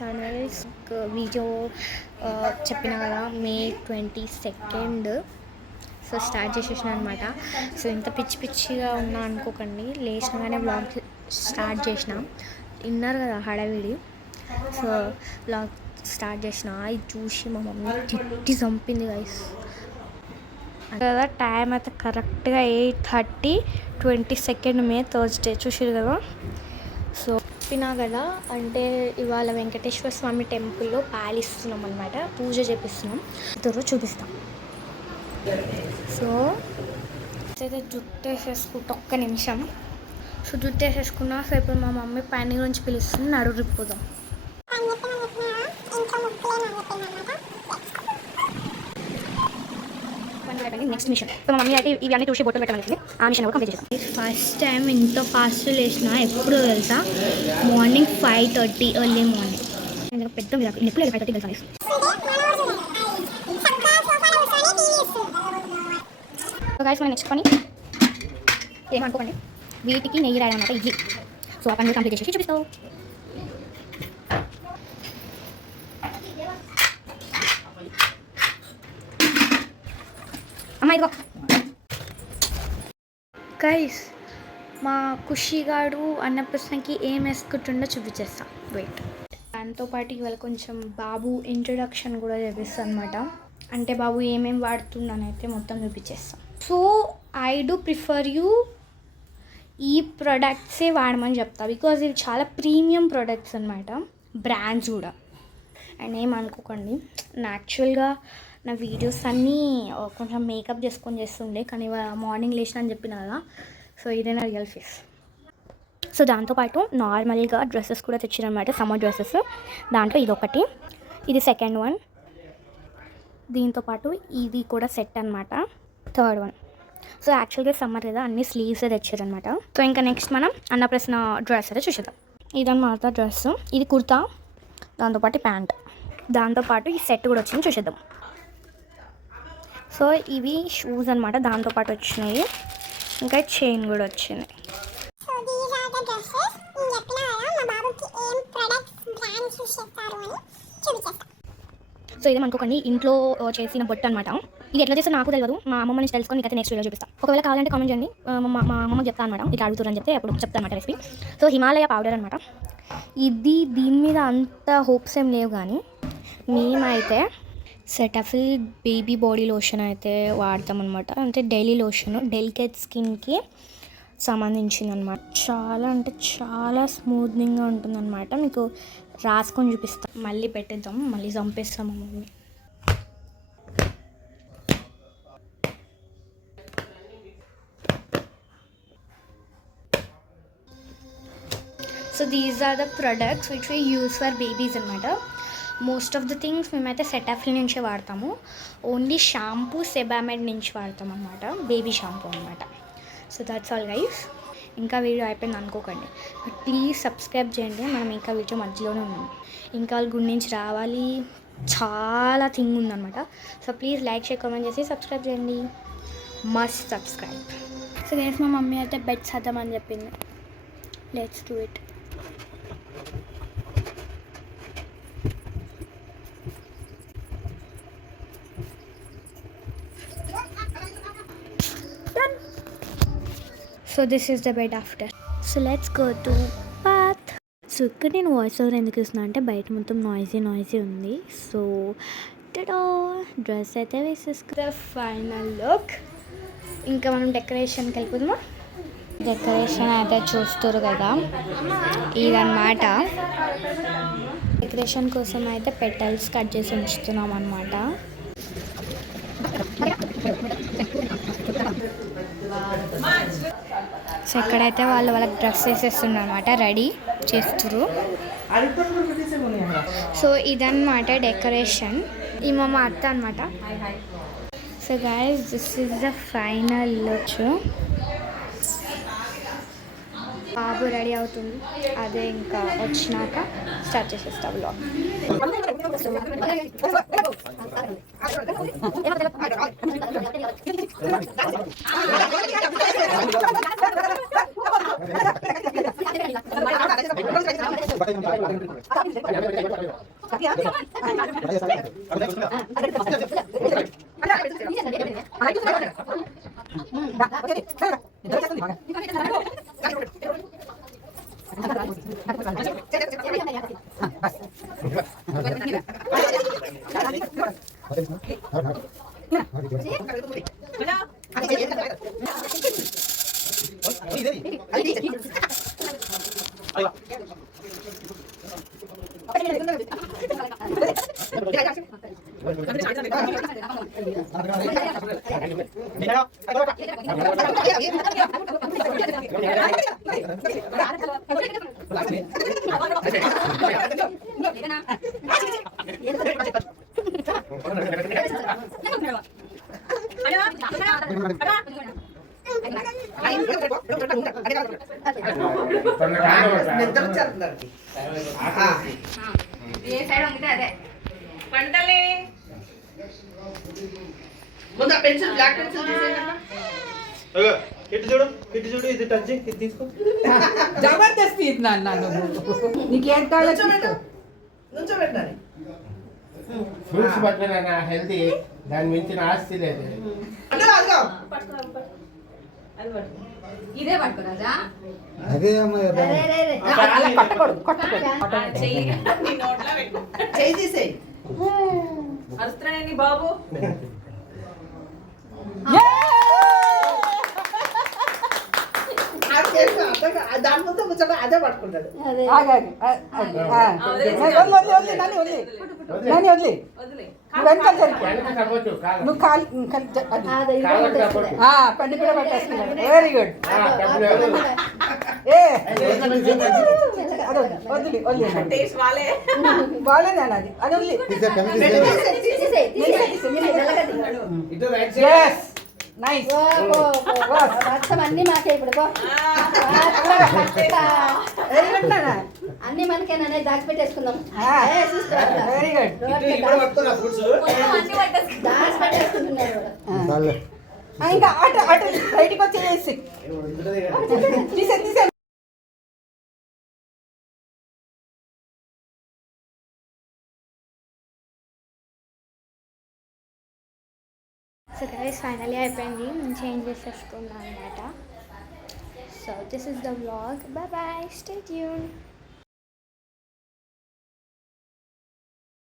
Channel video చెప్పిన కదా May 22 so start చేసేసిన అనమాట. సో ఇంత పిచ్చి పిచ్చిగా ఉన్నా అనుకోకండి, లేచినగానే బ్లాగ్ స్టార్ట్ చేసిన. విన్నారు కదా హడావిడి. సో బ్లాగ్ స్టార్ట్ చేసిన, ఇది చూసి మా మమ్మీ తిట్టి చంపింది గైస్. కదా టైం అయితే కరెక్ట్గా 8:30 22 May థర్స్డే చూసారు కదా. సో చెప్పినా కదా, అంటే ఇవాళ వెంకటేశ్వర స్వామి టెంపుల్లో పాలిస్తున్నాం అనమాట, పూజ చేపిస్తున్నాం. ఇద్దరు చూపిస్తాం. సో అయితే జుట్టు వేసేసుకుంటా ఒక్క నిమిషం. సో జుట్టు వేసేసుకున్నా. సో ఇప్పుడు మా మమ్మీ పని గురించి పిలుస్తుంది, నడు రిపోదాం. Next mission. సో మా మమ్మీ అయితే ఇవన్నీ చూసి బొట్టలు పెట్టాలి, ఆ మిషన్ కూడా కంప్లీట్ చేస్తాం. ఫస్ట్ టైం ఇంత ఫాస్ట్ లేచిన ఎప్పుడు తెలుసా, మార్నింగ్ 5:30 ఎర్లీ మార్నింగ్. పెద్ద ఎప్పుడు 5:30 తెలుసా. సో గైస్ మనం నెక్స్ట్ పని ఏమనుకోకండి, వీటికి నెయ్యి రాయాలన్నమాట ఇడ్లీ. సో ఆ పని కంప్లీట్ చేసి చూపిస్తావు. అమ్మాయి ఇదిగో గైస్, మా ఖుషిగాడు అన్నప్రశ్నకి ఏం వేసుకుంటుండో చూపించేస్తా, వెయిట్. దాంతోపాటు ఇవాళ కొంచెం బాబు ఇంట్రడక్షన్ కూడా చేపిస్తాను అనమాట. అంటే బాబు ఏమేమి వాడుతున్నానైతే మొత్తం చూపించేస్తాం. So I do prefer you ఈ ప్రోడక్ట్సే వాడమని చెప్తా, బికాజ్ ఇవి చాలా ప్రోడక్ట్స్ అనమాట, బ్రాండ్స్ కూడా. అండ్ ఏమనుకోకండి, యాక్చువల్గా నా వీడియోస్ అన్నీ కొంచెం మేకప్ చేసుకొని చేస్తుండే, కానీ మార్నింగ్ లేచిన అని చెప్పిన కదా. సో ఇదే నా రియల్ ఫేస్. సో దాంతోపాటు నార్మల్గా డ్రెస్సెస్ కూడా తెచ్చారనమాట, సమ్మర్ డ్రెస్సెస్. దాంట్లో ఇది ఒకటి, ఇది సెకండ్ వన్. దీంతోపాటు ఇది కూడా సెట్ అనమాట, థర్డ్ వన్. సో యాక్చువల్గా సమ్మర్ కదా, అన్ని స్లీవ్స్ తెచ్చారనమాట. సో ఇంకా నెక్స్ట్ మనం అన్నప్రశ్న డ్రెస్ అయితే చూసేద్దాం. ఇదన్నమాట డ్రెస్, ఇది కుర్తా, దాంతోపాటు ప్యాంట్, దాంతోపాటు ఈ సెట్ కూడా వచ్చింది చూసేద్దాం. సో ఇవి షూస్ అనమాట, దాంతోపాటు వచ్చినాయి. ఇంకా చైన్ కూడా వచ్చింది. సో ఇది అనుకోకండి, ఇంట్లో చేసిన బొట్టు అనమాట. ఇది ఎట్లా చేస్తే నాకు తెలియదు, మా అమ్మమ్మ నుంచి తెలుసుకొని నీకైతే నెక్స్ట్ వీడియో చూపిస్తాను. ఒకవేళ కావాలంటే కామెంట్ చేయండి, మా అమ్మమ్మకి చెప్తాను అనమాట. ఇట్లా అడుగుతారని చెప్తే అప్పుడు చెప్తాను అనమాట రెసిపీ. సో హిమాలయ పౌడర్ అనమాట ఇది. దీని మీద అంత హోప్స్ ఏం లేవు, కానీ మేమైతే సెటఫిల్ బేబీ బాడీ లోషన్ అయితే వాడతాం అనమాట. అంటే డైలీ లోషన్, డెలికేట్ స్కిన్కి సంబంధించింది అనమాట. చాలా అంటే చాలా స్మూత్నింగ్గా ఉంటుందన్నమాట. మీకు రాసుకొని చూపిస్తాం, మళ్ళీ పెట్టేద్దాం, మళ్ళీ చంపేస్తాం మమ్మల్ని. So these are the products which we use for babies అనమాట. మోస్ట్ ఆఫ్ ద థింగ్స్ మేమైతే సెటాఫిల్ నుంచే వాడతాము. ఓన్లీ షాంపూ సెబామెడ్ నుంచి వాడతాం అనమాట, బేబీ షాంపూ అనమాట. So that's all guys. ఇంకా వీడియో అయిపోయింది అనుకోకండి, బట్ ప్లీజ్ సబ్స్క్రైబ్ చేయండి. మనం ఇంకా వీడియో మధ్యలోనే ఉన్నాం, ఇంకా వాళ్ళ గుడి నుంచి రావాలి, చాలా థింగ్ ఉందన్నమాట. So please like share comment చేసి సబ్స్క్రైబ్ చేయండి, మస్ట్ సబ్స్క్రైబ్. సో గైస్, మా మమ్మీ అయితే బెడ్ చేద్దామని చెప్పింది, let's do it. So this is the bed after. So let's go to bath. So ఇక్కడ నేను వాయిస్ ఓవర్ ఎందుకు ఇస్తున్నా అంటే బయట మొత్తం నాయిసీ ఉంది. సో డ్రెస్ అయితే వేసేసుకున్న ఫైనల్ లుక్. ఇంకా మనం డెకరేషన్కి వెళ్ళిపోదామా. డెకరేషన్ అయితే చూస్తారు కదా, ఇదన్నమాట. డెకరేషన్ కోసం అయితే పెటల్స్ కట్ చేసి ఉంచుతున్నాం అన్నమాట. సో ఇక్కడైతే వాళ్ళకి డ్రెస్ వేసేస్తున్నారు అనమాట, రెడీ చేస్తున్నారు. సో ఇదన్నమాట డెకరేషన్. ఈ మా అత్త అనమాట. So guys, this is the final look. Babu ready అవుతుంది, అదే ఇంకా వచ్చినాక స్టార్ట్ చేసేస్తా వ్లాగ్. ముందు పెన్సిల్ బ్లాక్ పెన్సిల్ తీసేయండి. ఇటు చూడు ఇది టచ్ ఇది తీసుకో. జబర్దస్తి నీకేం కావాలో నుంచో పెట్టాలి. ఫ్రూట్స్ పట్టిన హెల్తీ దాని మించిన ఆస్తి లేదు. ఇదే పట్టుకో రాజా. అదే చేయి తీసేయి. అరుస్తున్నానండి బాబు. దాని ముందు కూర్చోగా అదే పట్టుకుంటాడు. నువ్వు పండి కూడా పట్టేస్తున్నాడు. Very good. వదిలి బాగాలేదా అది అది వదిలి. నైస్. అన్ని మాకే ఇప్పుడు అన్ని మనకేనా దాచి పెట్టేసుకుందాం. Very good. దాచి పెట్టేసుకుంటున్నారు. ఇంకా ఆట ఆట బయటికి వచ్చేసి తీసే సో గైస్ ఫైనలీ అయిపోయింది. నేను చేంజ్ చేసేసుకున్నాను అనమాట. So this is the vlog. Bye bye, stay tune.